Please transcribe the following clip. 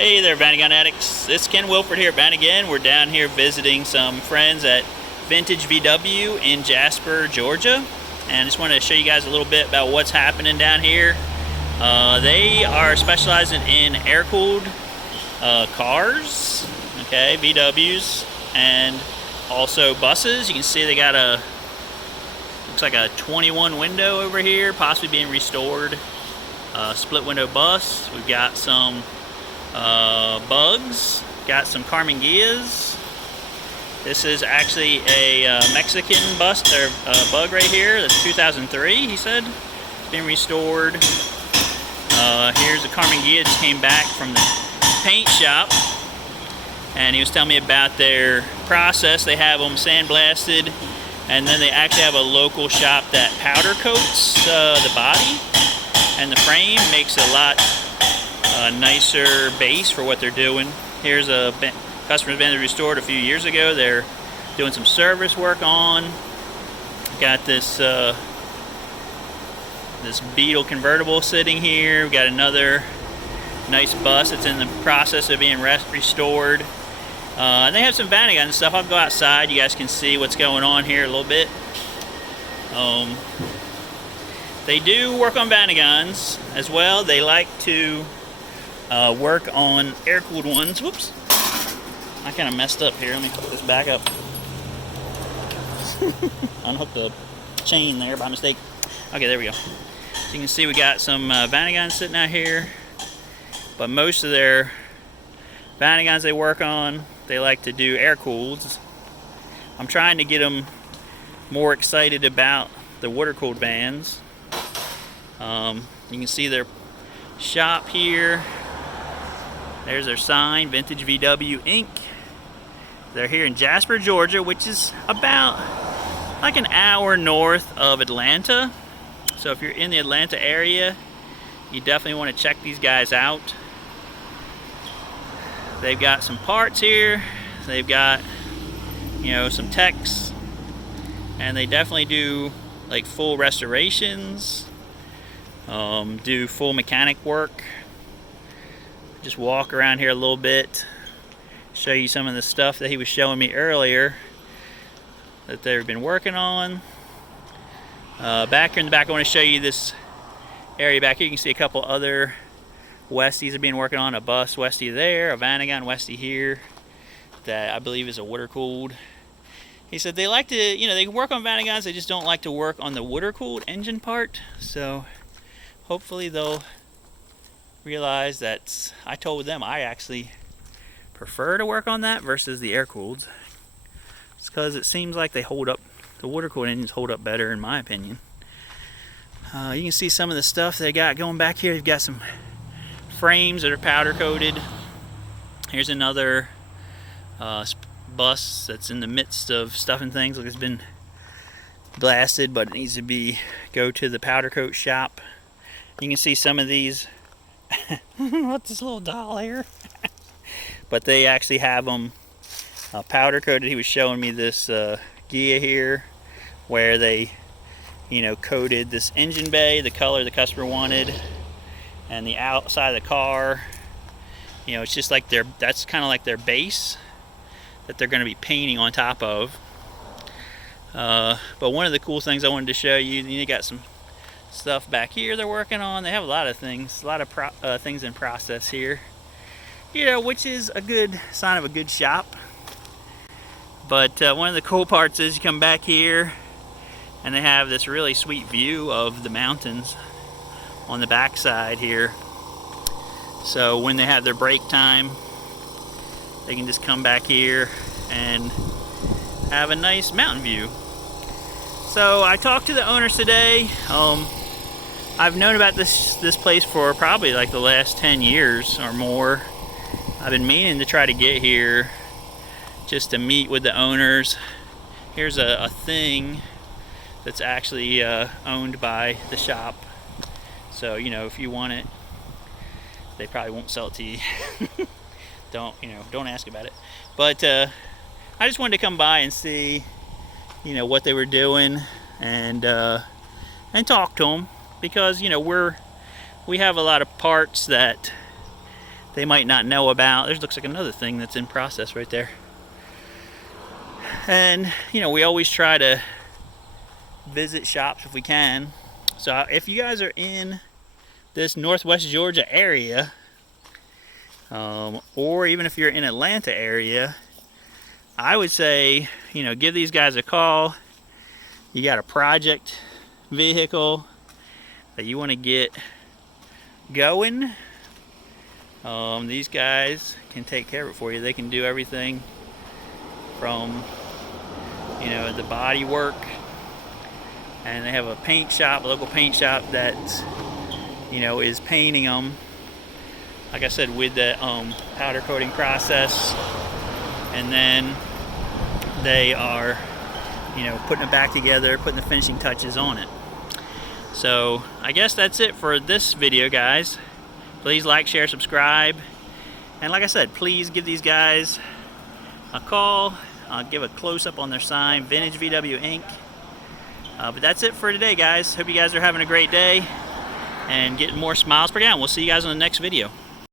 Hey there, Vanagon addicts. It's Ken Wilford here at Vanagon. We're down here visiting some friends at Vintage VW in Jasper, Georgia. And I just wanted to show you guys a little bit about what's happening down here. They are specializing in air-cooled cars, okay, VWs, and also buses. You can see they got looks like a 21 window over here, possibly being restored. Split window bus. We've got some bugs, got some Carmen Gias. This is actually a Mexican bus or bug right here. That's 2003, he said. It's been restored. Here's a Carmen Gia just came back from the paint shop, and he was telling me about their process. They have them sandblasted, and then they actually have a local shop that powder coats the body and the frame, makes a lot nicer base for what they're doing. Here's a customer's been restored a few years ago. They're doing some service work on. Got this this Beetle convertible sitting here. We got another nice bus that's in the process of being restored. And they have some Vanagon stuff. I'll go outside. You guys can see what's going on here a little bit. They do work on Vanagons as well. They like to work on air-cooled ones. Whoops. I kind of messed up here. Let me hook this back up. Unhook the chain there by mistake. Okay, there we go. So you can see we got some Vanagons sitting out here. But most of their Vanagons they work on, they like to do air-cooled. I'm trying to get them more excited about the water-cooled vans. You can see their shop here. There's their sign, Vintage VW Inc. They're here in Jasper, Georgia, which is about like an hour north of Atlanta. So if you're in the Atlanta area, you definitely want to check these guys out. They've got some parts here. They've got, you know, some techs, and they definitely do like full restorations, do full mechanic work. Just walk around here a little bit, show you some of the stuff that he was showing me earlier that they've been working on. Back here in the back, I want to show you this area back here. You can see a couple other Westies have been working on. A bus Westie there, a Vanagon Westie here that I believe is a water-cooled. He said they like to, you know, they can work on Vanagons, they just don't like to work on the water-cooled engine part. So hopefully they'll realize that I told them I actually prefer to work on that versus the air-cooled. It's because it seems like they hold up, the water-cooled engines hold up better in my opinion. You can see some of the stuff they got going back here. They've got some frames that are powder coated. Here's another bus that's in the midst of stuffing things. Like it's been blasted, but it needs to go to the powder coat shop. You can see some of these. What's this little doll here? But they actually have them powder coated. He was showing me this Gia here where they, you know, coated this engine bay the color the customer wanted, and the outside of the car, you know, it's just like that's kind of like their base that they're going to be painting on top of. But one of the cool things I wanted to show you, you got some stuff back here they're working on. They have a lot of things, a lot of things in process here, you know, which is a good sign of a good shop. But one of the cool parts is you come back here and they have this really sweet view of the mountains on the back side here. So when they have their break time, they can just come back here and have a nice mountain view. So I talked to the owners today. I've known about this place for probably like the last 10 years or more. I've been meaning to try to get here just to meet with the owners. Here's a thing that's actually owned by the shop. So, you know, if you want it, they probably won't sell it to you. Don't ask about it. But I just wanted to come by and see, you know, what they were doing and talk to them, because, you know, we have a lot of parts that they might not know about. There looks like another thing that's in process right there. And you know, we always try to visit shops if we can. So if you guys are in this Northwest Georgia area, or even if you're in Atlanta area, I would say, you know, give these guys a call. You got a project vehicle that you want to get going, these guys can take care of it for you. They can do everything from, you know, the body work, and they have a paint shop, a local paint shop that, you know, is painting them, like I said, with the powder coating process, and then they are, you know, putting it back together, putting the finishing touches on it. So I guess that's it for this video, guys. Please like, share, subscribe, and like I said, please give these guys a call. I'll give a close-up on their sign, Vintage VW Inc. But that's it for today, guys. Hope you guys are having a great day and getting more smiles per gallon. We'll see you guys on the next video.